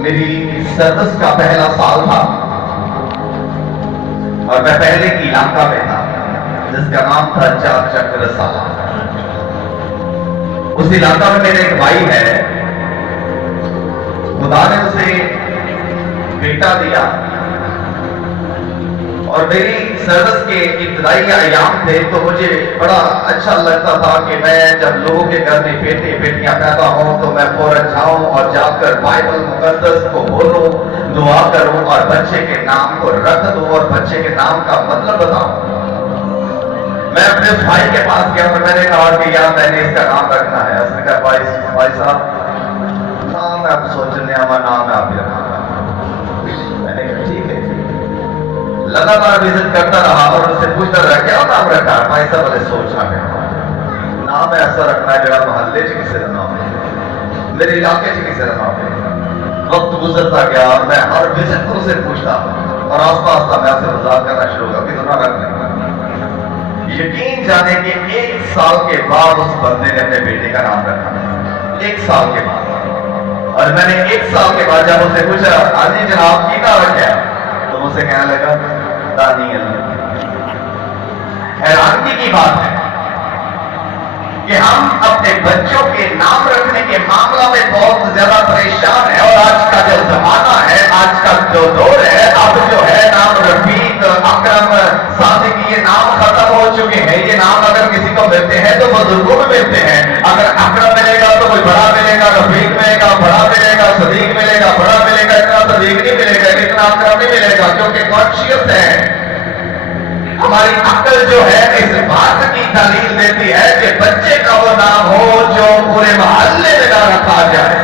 میری سروس کا پہلا سال تھا اور میں پہلے کی علاقہ میں تھا جس کا نام تھا چار چکر سالہ۔ اس علاقہ میں میرے ایک بھائی ہے، خدا نے اسے بیٹا دیا اور میری سروس کے ابتدائی ایام تھے تو مجھے بڑا اچھا لگتا تھا کہ میں جب لوگوں کے گھر میں بیٹے بیٹیاں پیدا ہوں تو میں فوراً جاؤں اور جا کر بائبل مقدس کو بولوں، دعا کروں اور بچے کے نام کو رکھ دوں اور بچے کے نام کا مطلب بتاؤں۔ میں اپنے بھائی کے پاس گیا اور میں نے کہا کہ یار میں نے اس کا نام رکھنا ہے۔ اس نے کہا بھائی صاحب نام ہے، آپ سوچنے ہمارا نام ہے، آپ یہ رکھنا۔ میں نے کہا ٹھیک ہے۔ لگاتار وزٹ کرتا رہا اور اس سے پوچھتا رہا کیا نام رکھا ہے؟ بھائی صاحب نے سوچا کہ نام ایسا رکھنا ہے جڑا محلے چ کسی کا نام ہے، میرے علاقے چ کسی کا نام ہے۔ وقت گزرتا گیا اور میں ہر وزٹ کو سے پوچھتا اور آستا آستا میں آپ سے مذاق کرنا شروع کر کتنا رکھ لیں۔ یقین جانے کہ 1 سال کے بعد اس بندے نے اپنے بیٹے کا نام رکھا، 1 سال کے بعد۔ اور میں نے 1 سال کے بعد جب اسے پوچھا آجی جناب کی نام رکھا تو مجھ سے کہنے لگا دانیل۔ حیرانگی کی بات ہے کہ ہم اپنے بچوں کے نام رکھنے کے معاملہ میں بہت زیادہ پریشان ہیں، اور آج کا جو زمانہ ہے، آج کا جو دور ہے، اب جو ہے نام رفیق، اکرم، صادق یہ نام ختم ہو چکے ہیں۔ یہ نام اگر کسی کو ملتے ہیں تو بزرگوں میں ملتے ہیں۔ اگر اکرم ملے گا تو کوئی بڑا ملے گا، رفیق ملے گا بڑا ملے گا، صدیق ملے گا بڑا ملے گا، اتنا صدیق نہیں ملے گا، اتنا اکرم نہیں ملے گا، کیونکہ کانشیس ہے۔ ہماری عقل جو ہے اس بات کی دلیل دیتی ہے کہ بچے کا وہ نام ہو جو پورے محلے میں نہ رکھا جائے،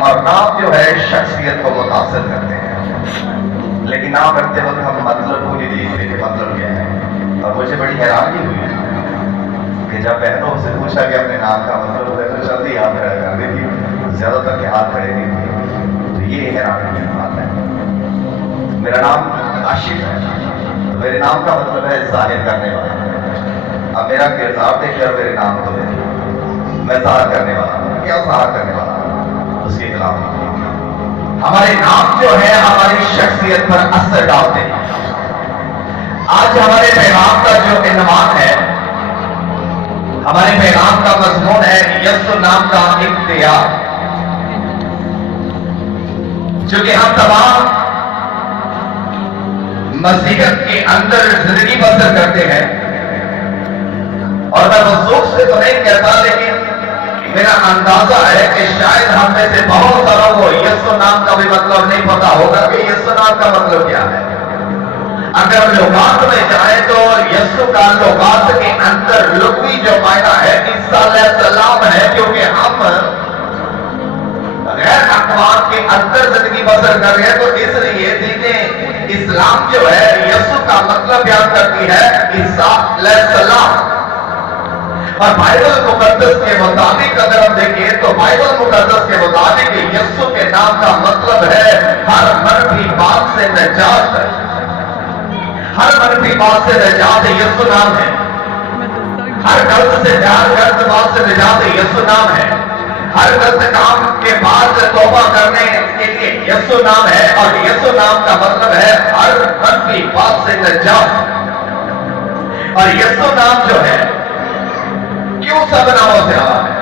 اور نام جو ہے شخصیت کو متاثر کرتے ہیں، لیکن نام رکھتے وقت ہم مطلب کو نہیں دیکھتے کہ مطلب کیا ہے۔ اور مجھے بڑی حیرانی ہوئی کہ جب بہنوں سے پوچھا کہ اپنے نام کا مطلب ہے تو جلدی ہاتھ کھڑا کر دیتی، زیادہ تر کے ہاتھ کھڑے نہیں تھے۔ تو یہ حیرانی کی بات ہے۔ میرا نام عاشق ہے، میرے نام کا مطلب ہے ظاہر کرنے والا۔ اب میرا کردار دیکھ کر میرے نام کو دیکھ، میں ظاہر کرنے والا۔ کیا ظاہر کرنے والا؟ اس کے خلاف ہمارے نام جو ہے ہماری شخصیت پر اثر ڈالتے ہیں۔ آج ہمارے پیغام کا جو عنوان ہے، ہمارے پیغام کا مضمون ہے یسوع نام کا اختیار۔ چونکہ ہم تمام مسیحیت کے اندر زندگی بسر کرتے ہیں، اور میں مخصوص سے تو نہیں کہتا لیکن میرا اندازہ ہے کہ شاید ہم میں سے بہت ساروں کو یسوع نام کا بھی مطلب نہیں پتا ہوگا کہ یسوع نام کا مطلب کیا ہے۔ اگر لغات میں جائیں تو یسوع کا لغات کے اندر لغوی جو معنی ہے عیسیٰ علیہ السلام ہے، کیونکہ ہم غیر اقوام کے اندر زندگی بسر کر رہے ہیں، تو اس لیے دین اسلام جو ہے یسوع کا مطلب بیان کرتی ہے عیسیٰ علیہ السلام۔ اور بائبل مقدس کے مطابق اگر ہم دیکھیں تو بائبل مقدس کے مطابق یسوع کے نام کا مطلب ہے ہر منفی بات سے نجات۔ ہر منفی بات سے نجات یسوع نام ہے۔ ہر غلط سے غلط بات سے نجات یسوع نام ہے۔ ہر غلط کام کے بعد توبہ کرنے کے لیے یسوع نام ہے، اور یسوع نام کا مطلب ہے ہر منفی بات سے نجات۔ اور یسوع نام جو ہے کیوں سب ناموں سے آیا ہے؟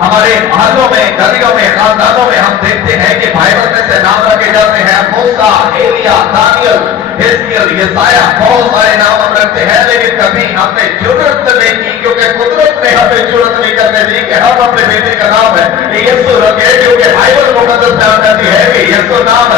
ہمارے محلوں میں، گلیوں میں، خاندانوں میں ہم دیکھتے ہیں کہ بائبل میں سے نام رکھے جاتے ہیں، موسیٰ، ایلیا، دانیل، حزقیل، یسایہ، بہت سارے نام ہم رکھتے ہیں، لیکن کبھی ہم نے جرأت نہیں کی، کیونکہ قدرت نے ہمیں جرأت نہیں کرنے دی کہ ہم اپنے بیٹے کا نام ہے یسوع رکھے، کیونکہ بائبل مقدس بیان کرتی ہے کہ یسوع نام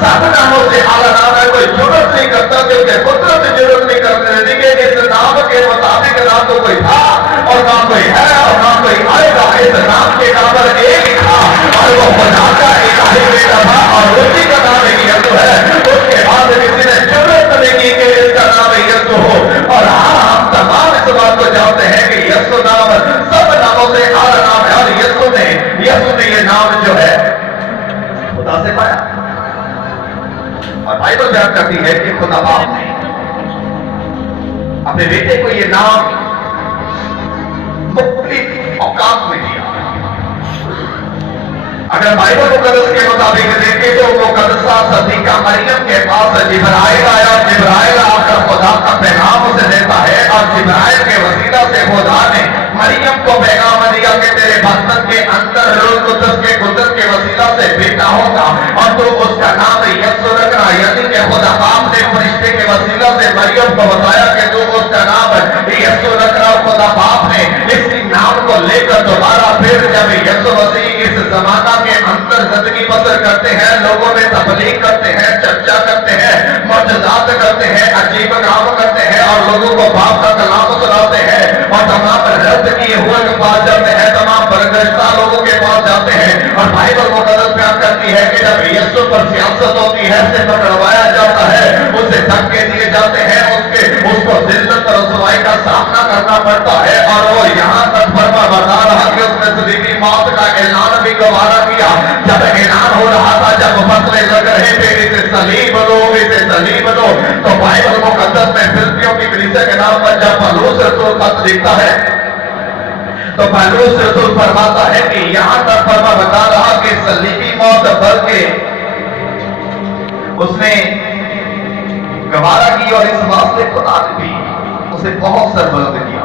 سب ناموں سے اعلیٰ نام ہے۔ کوئی جرأت نہیں کرتا کیونکہ قدرت جرأت نہیں کرنے دی کہ اس نام کے مطابق نہ تو کوئی تھا اور نہ کوئی ہے اور نہ کوئی آئے گا۔ اس نام کے نام ایک ہی تھا اور وہ خدا کا الہی بیٹا تھا، اور اسی کا نام یسوع ہے۔ اس کے بعد کسی نے جرأت نہیں کی کہ اس کا نام یسوع ہو، اور ہم تمام اس بات کو جانتے ہیں کہ یسوع نام سب ناموں سے اعلیٰ نام ہے، اور یسوع نے یہ نام جو ہے خدا سے پایا۔ اور بائبل بیان کرتی ہے کہ خدا باپ نے اپنے بیٹے کو یہ نام مختلف اوقات میں دیا۔ अगर बाइबल मुकद्दस के मुताबिक देखें तो मुकद्दसा सदीका मरियम के पास जिब्राइल आया। जिब्राइल आकर खुदा का पैगाम उसे देता है और जिब्राइल के वसीला से खुदा ने मरियम को पैगाम दिया कि तेरे बदन के अंदर रूह कुद्दस के वसीला से बेटा होगा और तो उसका नाम यीशु रखना। यानी कि खुदा बाप ने फरिश्ते के वसीला से मरियम को बताया कि तू उसका नाम यीशु रखना। खुदा बाप ने इसी नाम को लेकर दोबारा फिर जब यीशु मसीह इस जमाना के अंदर जिंदगी बसर करते हैं, लोगों में तबलीग करते हैं, चर्चा करते हैं, मौजूदात करते हैं, अजीब काम करते हैं और लोगों को बाप का कलाम सुनाते हैं और तमाम रद्द किए हुए के पास जाते हैं, तमाम बरगश्ता लोगों के पास जाते हैं। और बाइबल मुकद्दस बयान करती है कि जब यीशु पर सियासत होती है, उसे पकड़वाया जाता है, उसे धक्के दिए जाते हैं, उसको जिल्लत और रुसवाई का सामना करना पड़ता है और वो यहाँ तक फरमा बता रहा कि उसने सलीबी मौत का ऐलान भी गवारा किया। जब ऐलान हो रहा था, जब फसले लग रहे थे इसे सलीब दो, इसे सलीब दो, तो बाइबल मुकद्दस में फिलिपियों की कलीसिया के नाम पर जब पौलुस रसूल खत लिखता है तो पौलुस रसूल फरमाता है कि यहाँ तक फरमा बता रहा कि सलीबी मौत बल्कि उसने गवारा की और इस वास्ते खुदा ने भी उसे बहुत सरबलंद किया।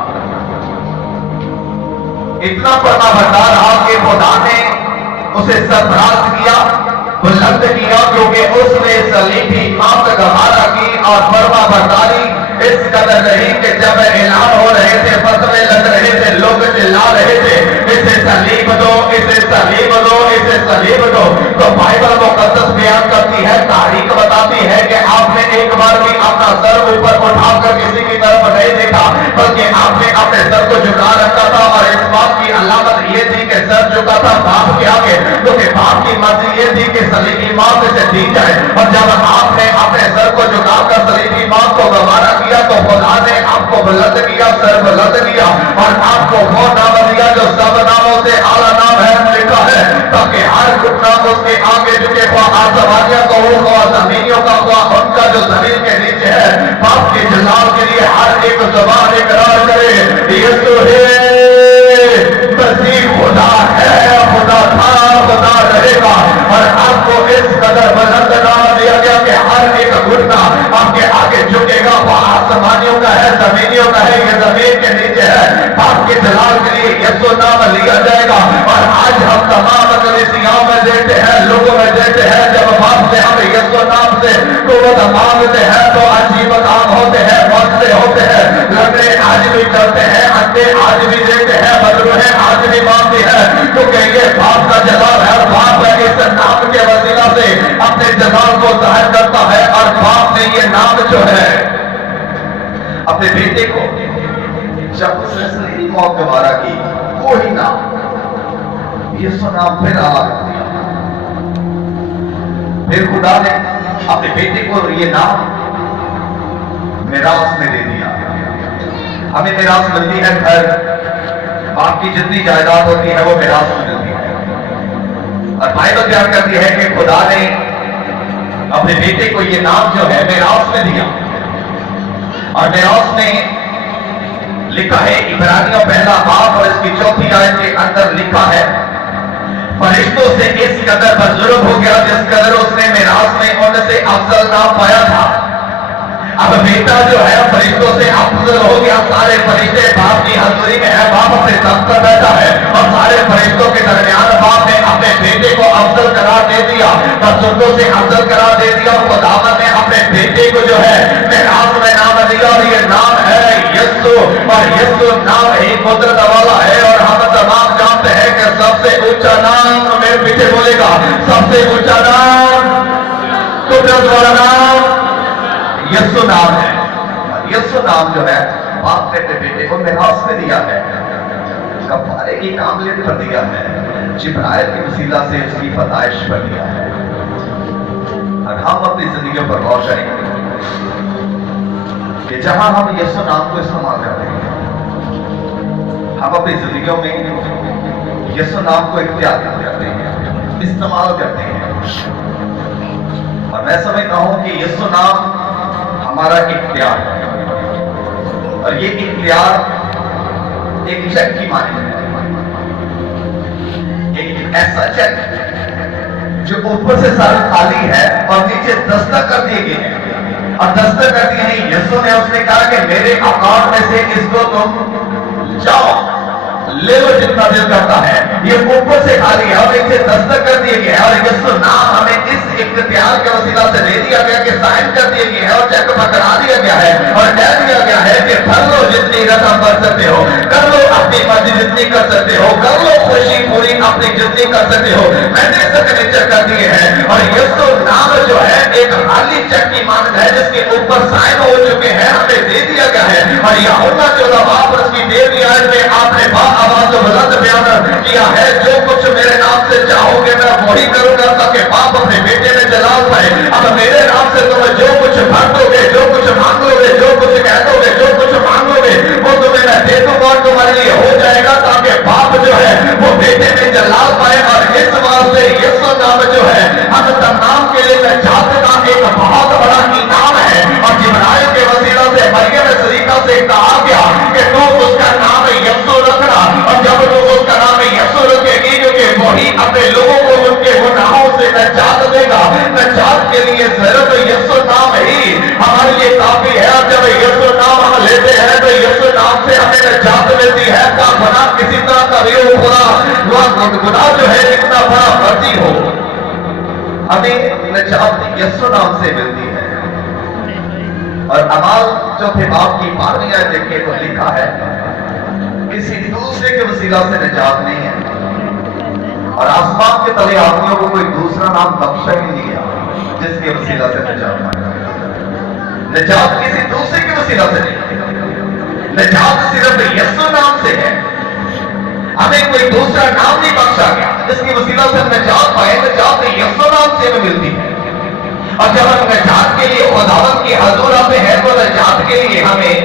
इतना फरमा बता रहा कि खुदा ने उसे सरफराज किया, बुलंद किया, क्योंकि उसने सलीबी मौत गवारा की और फरमा बरदारी इस कदर नहीं कि जब ऐलान हो रहे थे, फतवे लग रहे थे, लोग चिल्ला रहे थे इसे सलीब दो, इसे सलीब दो, इसे सलीब दो, तो बाइबल मुकद्दस बयान करती है, तारीख बताती है कि आपने एक बार भी अपना सर ऊपर उठाकर किसी की तरफ नहीं देखा, बल्कि आपने अपने सर को झुका रखा था और इस बात की अलामत ये थी कि सर झुका था बाप के आगे, क्योंकि बाप की मर्जी ये थी कि सलीबी मौत से दी जाए। और जब आपने अपने सर को झुकाकर सलीबी मौत को गवारा किया तो खुदा ने आपको बुलंद किया, सर बुलंद किया और आपको वो नाम दिया जो सब नामों से आला नाम है, लिखा है, ताकि हर घुटना उसके आगे झुके, हुआ आसमानियों का हुआ, जमीनियों का हुआ, उनका जो जमीन के नीचे है, बाप के जलाल के लिए हर एक जुबान इकरार करे यीशु है मसीह खुदा है, खुदा था, खुदा रहेगा। और आपको इस कदर बुलंद नाम दिया गया कि हर एक घुटना आपके आगे झुकेगा, वो आसमानियों का है, जमीनियों का है, ये जमीन के नीचे है, आपके जलाल के लिए यीशु नाम लिया जाएगा। और आज हम तमाम कलीसियाओं में देखते हैं, लोगों में देखते हैं, जब बाप से हम यीशु नाम से कुव्वत मांगते हैं तो अजीब काम होते हैं, मसले होते हैं, लड़ने आज भी चलते हैं, अंधे आज भी देखते हैं, बदरूहे आज भी मांगते हैं, क्योंकि ये बाप का जलाल है और बाप इस नाम के वसीला से अपने जलाल को जाहिर करता है। और बाप ने ये नाम जो है अपने बेटे को जब उसने सलीबी मौत गवारा की, वही नाम यीशु नाम फिर आला कर दिया। फिर खुदा ने अपने बेटे को ये नाम मिरास में दे दिया। हमें मिरास मिलती है, घर बाप की जितनी जायदाद होती है वो मिरास में मिलती है। और बाइबल बयान करती है कि खुदा ने अपने बेटे को ये नाम जो है मिरास में दिया। और मिरास में लिखा है इब्रानियों पहला बाब और इसकी 4 आयत के अंदर लिखा है, फरिश्तों से इस कदर पर जुल्म हो गया जिस कदर उसने मिरास में उनसे अफजल नाम पाया था। अब बेटा जो है फरिश्तों से अफजल हो गया। सारे फरिश्ते बाप की हजूरी में है, बाप अपने तख्त पर बैठा है और सारे फरिश्तों के दरमियान बाप ने अपने बेटे को अफजल करार दे दिया, बजुर्गों से अफजल करार दे दिया। खुदावंद ने अपने बेटे को जो है मिरास में नाम दिया और ये नाम है यीशु। और यीशु नाम ही कुदरत वाला है। और हम तमाम जानते हैं कि सबसे ऊंचा नाम, मेरे पीछे बोलेगा, सबसे ऊंचा नाम, कुदरत वाला नाम यीशु नाम है। यीशु नाम जो है बाप ने अपने बेटे को मिरास में दिया है, कफारे की काबिलियत पर दिया है, जिब्राइल के वसीला से उसकी पैदाइश पर दिया है। और हम अपनी जिंदगियों पर गौर करेंगे कि जहां हम यीशु नाम को इस्तेमाल करते हैं, हम अपनी जिंदगियों में यीशु नाम को इख्तियार करते हैं, इस्तेमाल करते हैं। और मैं समझता हूं कि यीशु नाम हमारा इख्तियार है। और ये इख्तियार एक चेक की मानी है, एक ऐसा चेक जो ऊपर से सारे खाली है और नीचे दस्तक कर दिए गए हैं, और दस्तक कर दिए हैं। यीशु ने उसने कहा कि मेरे अकाउंट में से इसको तुम जाओ ले लो जितना दिल करता है। ये ऊपर से खाली है और नीचे दस्तक कर दिए गए हैं, और यीशु नाम हमें इस इख्तियार के वसीला से दे दिया गया कि साइन कर दिए गए हैं और चेक पकड़ा दिया गया है और कह दिया गया है कि भर लो जितनी रकम भर सकते हो, कर लो अपनी मर्जी जितनी कर सकते हो, कर लो खुशी पूरी अपनी जितनी कर सकते हो। मैंने सिग्नेचर कर दिए हैं, और यीशु नाम जो है एक खाली चेक की मानद है जिसके ऊपर साइन हो चुके हैं, हमें दे दिया गया है। और यूहन्ना 14 की 13वीं आयत में आपने आवाज बुलंद बयान किया है, जो कुछ मेरे नाम से चाहोगे मैं वही करूंगा ताकि बाप अपने बेटे में जलाल पाए। अब मेरे नाम से तुम जो कुछ भर दोगे, जो कुछ मांगोगे, जो कुछ कह दोगे, जो कुछ मांगोगे वो तुम्हें मैं दे दूंगा और तुम्हारे लिए हो जाएगा ताकि बाप जो है वो बेटे में जलाल पाए। और इस बात से यीशु नाम जो है हम तमाम के लिए नजात का एक बहुत बड़ा इनाम है। और जिब्राइल के वसीला से मरियम सरीका से कहा गया कि तू उसका नाम यीशु रखना, और जब तू उसका नाम यीशु रखेगी क्योंकि वही अपने लोगों को उनके गुनाहों से नजात देगा। नजात के लिए सिर्फ यीशु नाम ही हमारे लिए काफी है। और जब यीशु नाम हम लेते हैं तो यीशु नाम से हमें नजात मिलती है। का गुनाह किसी तरह का भी हो, गुनाह जो है जितना बड़ा मर्जी हो, हमें नजात यीशु नाम से मिलती है। और अमाल चौथे बाब की 12वीं आयत देखें तो लिखा है किसी दूसरे के वसीला से निजात नहीं है, और आसमान के तले आदमियों को कोई दूसरा नाम बख्शा ही नहीं गया जिसके वसीला से निजात पाए। निजात किसी दूसरे के वसीला से नहीं, निजात सिर्फ यीशु नाम से है। हमें कोई दूसरा नाम नहीं बख्शा गया जिसकी वसीला से निजात पाए। निजात यीशु नाम से हमें मिलती है। और जब हम निजात के लिए खुदावंद की हजूर आते हैं तो निजात के लिए हमें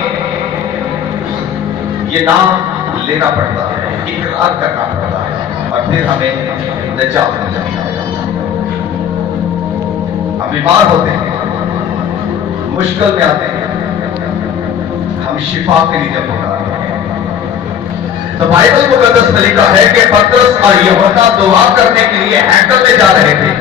ये नाम लेना पड़ता है, इकरार करना पड़ता है, और फिर हमें निजात मिल जाती है। हम बीमार होते हैं, मुश्किल में आते हैं, हम शिफा के लिए जब पुकारते हैं तो बाइबल मुकद्दस में लिखा है कि पतरस और यूहन्ना दुआ करने के लिए हैकल में जा रहे थे।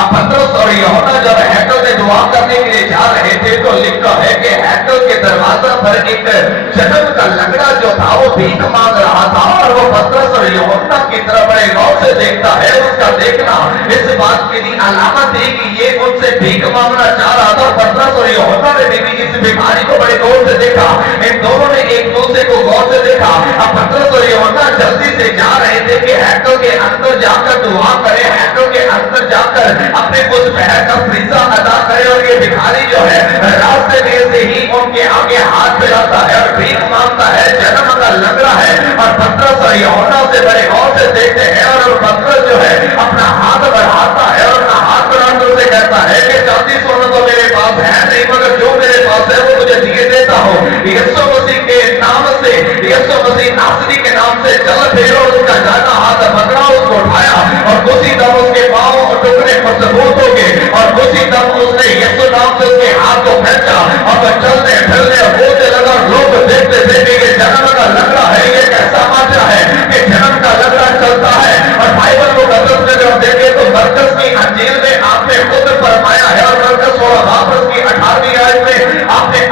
अब पतरस और यूहन्ना जब हैकल में दुआ करने के लिए जा रहे थे तो लिखा है कि हैकल के दरवाजा पर एक जन्म का लंगड़ा जो था वो भीख मांग रहा था, और वो पतरस और यूहन्ना की तरफ बड़े गौर से देखता है। उसका देखना इस बात के लिए अलामत थी कि ये उनसे भीख मांगना चाह रहा था। पतरस और यूहन्ना ने भी इस भिखारी को बड़े गौर से देखा, इन दोनों ने एक दूसरे को गौर से देखा। अब पतरस और यूहन्ना जल्दी से जा रहे थे कि हैकल के अंदर जाकर दुआ करे, हैकल के अंदर जाकर अपने उस पहर का फरीजा अदा करे। और ये भिखारी जो है रास्ते में से ही उनके आगे हाथ फैलाता है और भीख मांगता है, जन्म का लग रहा है। और पतरस और यूहन्ना से बड़े गौर से देखते हैं, और पतरस जो है अपना हाथ बढ़ाता है और अपना हाथ बढ़ाकर उसे कहता है कि चांदी सोना तो मेरे पास है नहीं, मगर जो मेरे पास है वो मुझे दिए देता हूँ। यीशु मसीह के नाम से, यीशु मसीह नासरी के नाम से चल फिरो। उसका दाहिना हाथ पकड़ा, उसको उठाया, और उसी दम उसके पांव टुकड़े मजबूत हो गए, और उसी दम उसने यीशु नाम से उसके हाथ को फेंचा और वह चलने फिरने बोलने लगा। लोग देखते देखते कि जन्म का लंगड़ा है, ये कैसा माजरा है कि जन्म का लंगड़ा चलता है। और बाइबल को मकद्दस में जब देखें तो मरकस की अंजील में आपने खुद फरमाया है, और मरकस 16 की 18वीं आयत में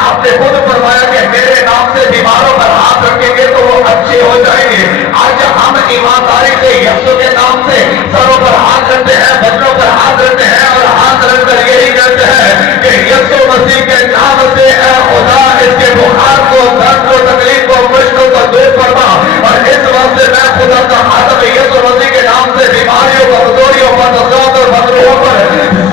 आपने खुद फरमाया कि मेरे नाम से बीमारों पर हाथ रखेंगे तो वो अच्छे हो जाएंगे। आज हम ईमानदारी से यीशु के नाम से सरों पर हाथ रखते हैं, बच्चों पर हाथ रखते हैं, और हाथ रखकर यही कहते हैं कि यीशु मसीह के नाम से ऐ खुदा इसके बुखार को, दर्द को, तकलीफ को, मुश्किल को दूर फरमा। और इस वक्त से मैं खुदा का हाथ यीशु मसीह के नाम से बीमारियों, कमजोरियों पर, नफरत और बदरूहों पर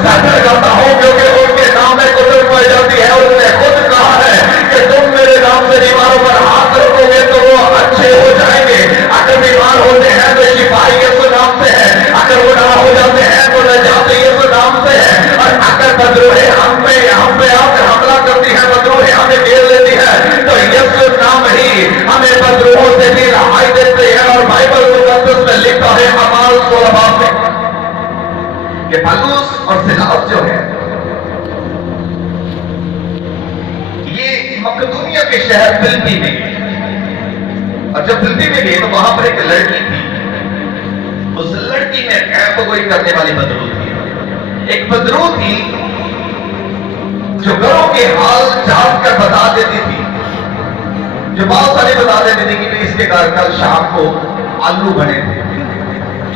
सफर करता हूँ, क्योंकि उनके नाम में कुदरत पाई जाती है। उसने खुद कहा है कि तुम मेरे नाम से बीमारों पर हाथ रखोगे तो वो अच्छे हो जाएंगे। अगर बीमार होते हैं तो शिफा यीशु नाम से है, अगर वो ना हो जाते हैं तो निजात यीशु नाम से है। और अगर बदरूहें हम पे आकर हमला करती है, बदरूहें हमें घेर लेती है, तो यीशु नाम ही हमें बदरूहों से भी रहाई देते हैं। और बाइबल मुकद्दस में लिखा है अमाल 16 में कि पौलुस और सीलास जो है ये मकदूनिया के शहर फिलिप्पी में गए, और जब फिलिप्पी में गए तो वहां पर एक लड़की थी उस लड़की में गैर को कोई करने वाली बदरू थी। एक बदरू थी जो घरों के हाल जान कर बता देती थी, जो बहुत सारी बता देती थी कि इसके घर कल शाम को आलू बने थे।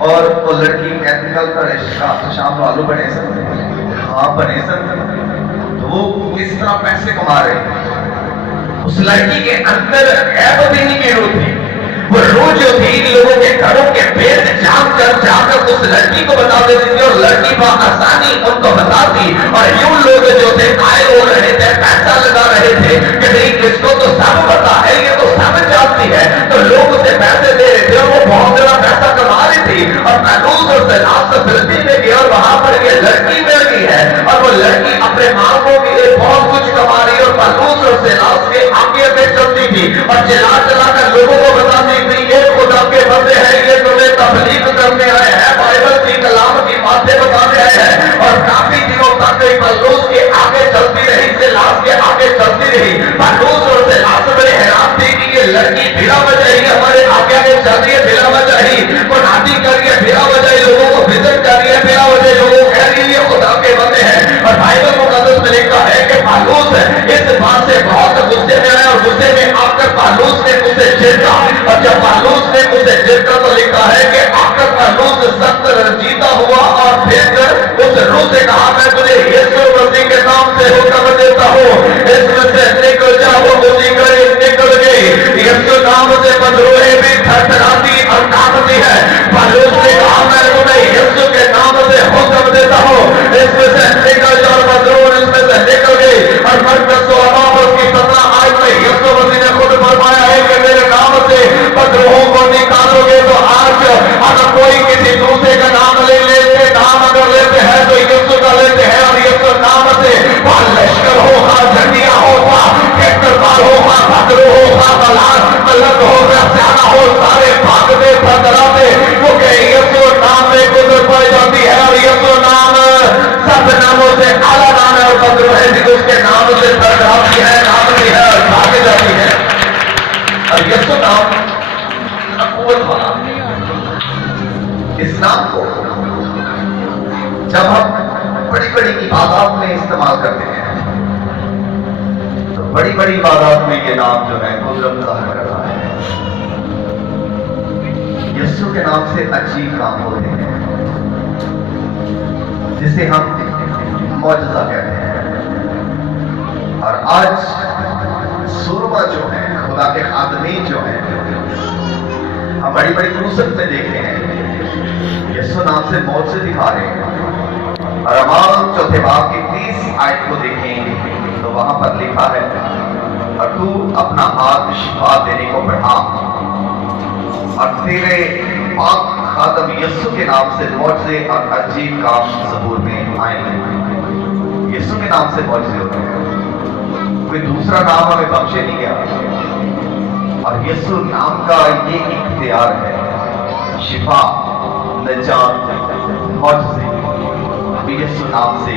और वो लड़की कहती कल शाम को आलू बने सर? हाँ बने सर। तो वो किस तरह पैसे कमा रहे थे? उस लड़की के अंदर गैब देने की रूह थी। वो रूह जो थी लोगों के घरों के भेद जानकर जाकर उस लड़की को बता देती थी और लड़की आसानी उनको बताती। और यूं लोग जो थे आए हो रहे थे, पैसा लगा रहे थे कि नहीं किसको तो सब पता है, ये तो सब जानती है, तो लोग उसे पैसे दे रहे थे और वो बहुत बड़ा पैसा कमा रही थी। और पहलूस और सैलाब से फिलिस्तीन में गया और वहां पर ये लड़की मिल गई है और वो लड़की अपने मांगों के लिए बहुत कुछ कमा रही है और पहलूस और सैलाब के आगे में चलती थी और चिल्ला चिल्ला कर लोगों को बताती थी ये खुदा के बंदे हैं, ये तुम्हें तबलीग करने आए हैं, बाइबल की कलाम की बातें बताने आए हैं। और काफी दिनों तक पहलूस के आगे चलती रही, सैलाब के आगे चलती रही। पहलूस और सैलाब बड़े हैरान थे कि ये लड़की बिना वजह हमारे आगे आगे चल रही है, बिना वजह ही वो नाटी कर रही है, बिना वजह लोगों को विजिट कर रही है, बिना वजह लोगों को कह रही है खुदा के बंदे हैं। और बाइबल मुकद्दस में लिखा है कि पहलूस इस बात से बहुत गुस्से में आया और गुस्से में आकर पहलूस ने उसे झिड़का। और जब पहलूस ने उसे झिड़का तो लिखा है कि आकर पहलूस सख्त रंजीदा हुआ और फिर उस रूह से कहा मैं तुझे यीशु मसीह के नाम से हुक्म देता हूँ इसमें से निकल जा। वो निकल गई। यीशु नाम से बदरूहें भी थरथराती और कांपती है। पहलूस ने कहा मैं तुम्हें यीशु के नाम से हुक्म देता हूँ इसमें से निकल जा। और बदरूह इसमें से निकल गई। और मरकज उसकी 17 आयत में यीशु मसीह ने खुद फरमाया है कि मेरे नाम से बदरूहों को निकालोगे। तो आज अगर कोई किसी दूसरे का नाम ले लेते, नाम अगर लेते हैं तो यीशु का लेते हैं और यीशु नाम से लश्कर होगा, झंडिया होगा, केतरबार होगा, बदरू होगा, मलक होगा, स्याना हो, सारे भागते फतराते क्योंकि यीशु नाम में गुजर पड़ जाती है। और यीशु नाम सब नामों से आला नाम है और बदरू है जिसको उसके नाम से फतराती है, नामती है और भाग जाती है। और यीशु नाम वाला इस नाम को जब हम बड़ी बड़ी इबादत में इस्तेमाल करते हैं तो बड़ी बड़ी इबादत में ये नाम जो है कुदरत ज़ाहिर कर रहा है। यीशु के नाम से अजीब काम होते हैं जिसे हम मौजज़ा कहते हैं। और आज सूरमा जो है खुदा के आदमी जो है हम बड़ी बड़ी फुर्सत में देखते हैं यीशु नाम से मौत से दिखा रहे हैं। और अमाल चौथे बाब की 30 आयत को देखें तो वहां पर लिखा है और तू अपना हाथ शिफा देने को बढ़ा और तेरे पाक खादम यीशु के नाम से मौजज़े और अजीब काम ज़बूर में आएंगे। यीशु के नाम से मौजज़े होते हैं, कोई दूसरा नाम हमें बख्शे नहीं गया। और यीशु नाम का ये इख्तियार है, शिफा, निजात, मौजज़े यीशु नाम से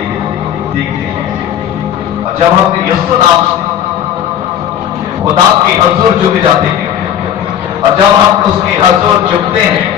देखते हैं। और जब हम यीशु नाम से खुदा की हजूर झुक जाते हैं और जब हम उसकी हजूर झुकते हैं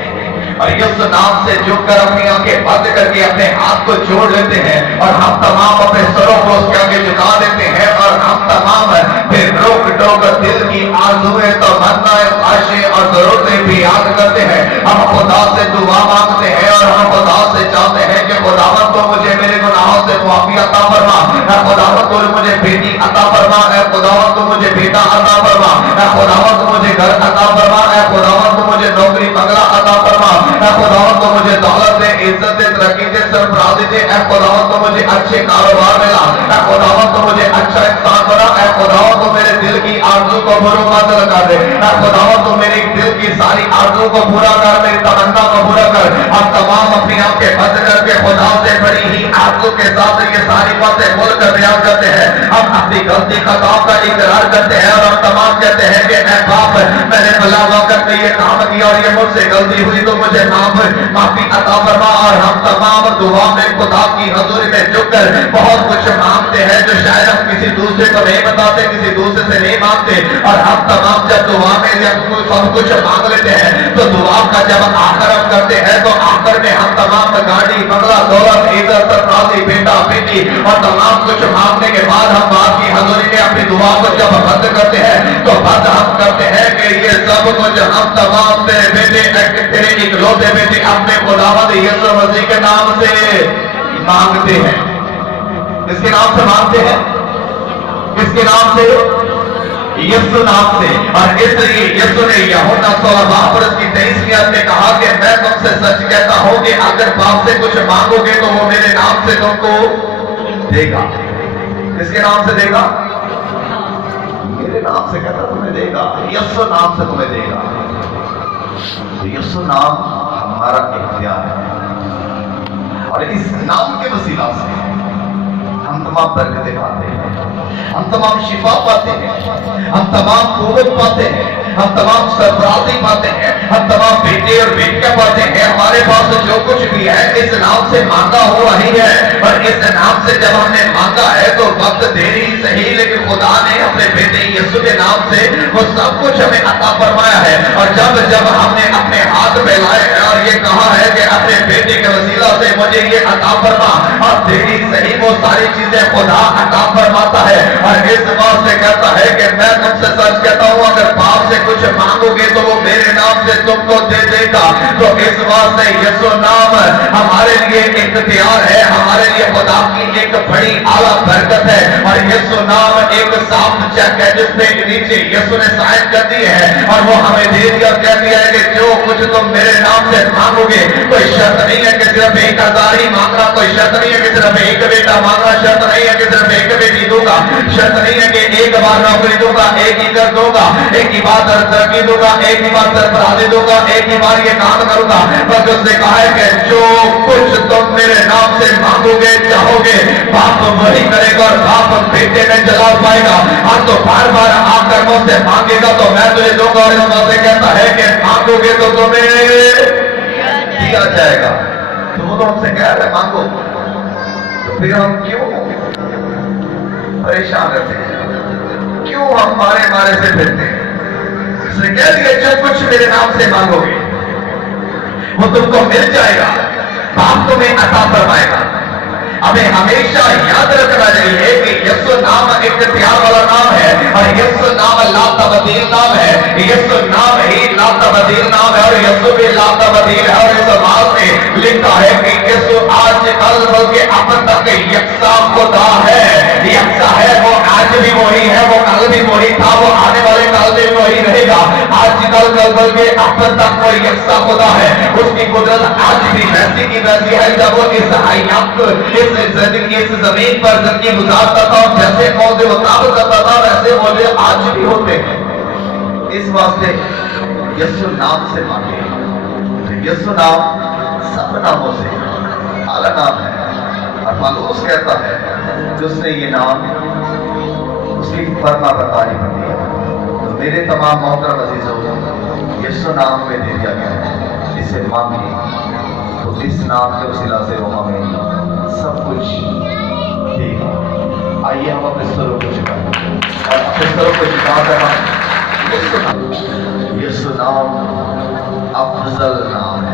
और यीशु नाम से झुककर अपनी आंखें बंद करके अपने हाथ को जोड़ लेते हैं और हम तमाम अपने सरों को उसके आगे झुका देते हैं और हम तमाम फिर रोक टोक दिल की आरज़ुएं तमन्नाएं ख्वाहिशें और ज़रूरतें भी याद करते हैं। हम खुदा से दुआ मांगते हैं और हम खुदा से चाहते हैं कि खुदावंद तो मुझे मेरे गुनाहों से मुआफ़ी अता फरमा, खुदावंद तो मुझे बेटी अता फरमा, खुदावंद तो मुझे बेटा अता फरमा, खुदावंद तो मुझे घर अता फरमा, खुदावंद तो मुझे नौकरी बंगला अता फरमा, खुदावंद तो मुझे दौलत दे, इज्जत दे, तरक्की दे, सरफराजी दे, खुदावंद तो मुझे अच्छे कारोबार मिला, खुदावंद तो मुझे अच्छा इंसान बना, खुदावंद तो मेरे दिल की आरज़ू को मुकम्मल कर दे, खुदावंद तो मेरे दिल की सारी आरज़ू को पूरा कर, मेरी तमन्ना को पूरा कर। हम तमाम अपनी आंखें बंद करके खुदा से बड़ी ही आरज़ू के साथ ये सारी बातें बोल कर बयान करते हैं। हम अपनी गलती खताओं का इकरार करते हैं और हम तमाम कहते हैं कि ऐ बाप मैंने भला वक्त में ये काम किया और ये मुझसे गलती हुई तो मुझे माफी अता फरमा। और हम तमाम दुआ में खुदा की हजूरी में झुक कर बहुत कुछ मांगते हैं जो शायद हम किसी दूसरे को नहीं बताते, किसी दूसरे से नहीं मांगते। और हम तमाम जब दुआ में जब सब कुछ मांग लेते हैं तो दुआ का जब आखिर हम करते हैं तो आखिर में हम तमाम गाड़ी बंगला दौलत इज्जत सरफराजी बेटा बेटी और तमाम कुछ मांगने के बाद हम बाप की हजूरी में अपनी दुआ को जब बंद करते हैं तो बंद हम करते हैं कि ये सब कुछ हम तमाम तेरे बेटे तेरे इकलौते बेटे अपने खुदावंद यीशु मसीह के नाम से मांगते हैं। किसके नाम से मांगते हैं? किसके नाम से? यीशु नाम से। और इसलिए यीशु ने यूहन्ना 16:23 में कहा कि मैं तुमसे सच कहता हूं कि अगर बाप से कुछ मांगोगे तो वो मेरे नाम से तुमको देगा। किसके नाम से देगा? मेरे नाम से कहता तुम्हें देगा, यीशु नाम से तुम्हें देगा। तो यीशु नाम हमारा इख्तियार है और इस नाम के वसीला से हम तमाम बरकतें पाते हैं, हम तमाम शिफा पाते हैं, हम तमाम कुव्वत पाते हैं, हम तमाम सरफराजी पाते हैं, हम तमाम बेटे और बेटियां पाते हैं। हमारे पास जो कुछ भी है इस नाम से मांगा हुआ ही है। और इस नाम से जब हमने मांगा है तो वक्त देरी सही लेकिन खुदा ने अपने बेटे यीशु के नाम से वो सब कुछ हमें अता फरमाया है। और जब जब हमने अपने हाथ फैलाए हैं और ये कहा है कि अपने बेटे के वसीला से मुझे ये अता फरमा, और देरी सही वो सारी चीजें खुदा अता फरमाता है। और इस बात से कहता है कि मैं तुमसे सच कहता हूं अगर बाप से कुछ मांगोगे तो वो मेरे नाम से तुमको दे देगा। तो इस बात से यीशु नाम हमारे लिए इख्तियार है, हमारे लिए खुदा की एक बड़ी आला बरकत है। और यीशु नाम एक साफ चेक है जिसपे नीचे यीशु ने साइन कर दी है और वो हमें दे दिया, कह दिया है कि जो कुछ तुम मेरे नाम से मांगोगे, कोई शर्त नहीं है कि सिर्फ 1000 ही मांगना, कोई शर्त नहीं है कि सिर्फ एक बेटा मांगना, शर्त नहीं है कि सिर्फ एक बेटी दूंगा, शर्त नहीं है कि एक बार नौकरी दूंगा, एक ही कर दूंगा, एक ही बार तरक्की दूंगा, एक ही बार सरफराजी दूंगा, एक ही बार ये काम करूंगा। बस उसने कहा है कि जो कुछ तुम मेरे नाम से मांगोगे चाहोगे बाप वही करेगा और बाप बेटे में चला पाएगा। हम तो बार बार आकर मुझसे मांगेगा तो मैं तुझे दूंगा। और इस बात से कहता है कि मांगोगे तो तुम्हें दिया जाएगा। तो वो तो हमसे कह रहे मांगो, तो फिर हम क्यों परेशान रहते हैं, क्यों हम मारे मारे से फिरते हैं? उसने कह दिया जो कुछ मेरे नाम से मांगोगे वो तुमको मिल जाएगा, बाप तुम्हें अता फरमाएगा। हमें हमेशा याद रखना चाहिए कि यीशु नाम इख्तियार वाला नाम है और यीशु नाम ला तब्दील नाम है। यीशु नाम ही ला तब्दील नाम है और यीशु भी ला तब्दील है। और इस बात में लिखा है कि यीशु आज कल बल्कि अब तक यकसा खुदा है, यकसा है। वो आज भी वही है, वो कल भी वही था, वो आने वाले कल में वही रहेगा। आज कल बल्कि अब तक वो यकसा खुदा है। उसकी कुदरत आज भी वैसी की वैसी है। जब वो इस हयात जिंदगी इस जमीन पर जिंदगी गुजारता था और जैसे मौजे वो काम करता था वैसे मौजे आज भी होते हैं। इस वास्ते यीशु नाम से मांगे। तो यीशु नाम सब नामों से आला नाम है। और पौलुस कहता है कि उसने ये नाम उसकी फर्मा बरदारी कर दिया। तो मेरे तमाम मोहतरम अजीजों यीशु नाम में दे दिया गया है, इसे मांगे तो इस नाम के वसीला से वो हमें सब कुछ देगा। आइए हम अपने स्वरों को झुकाएं और अपने स्वरों को झुकाकर हम यीशु नाम अफजल नाम है।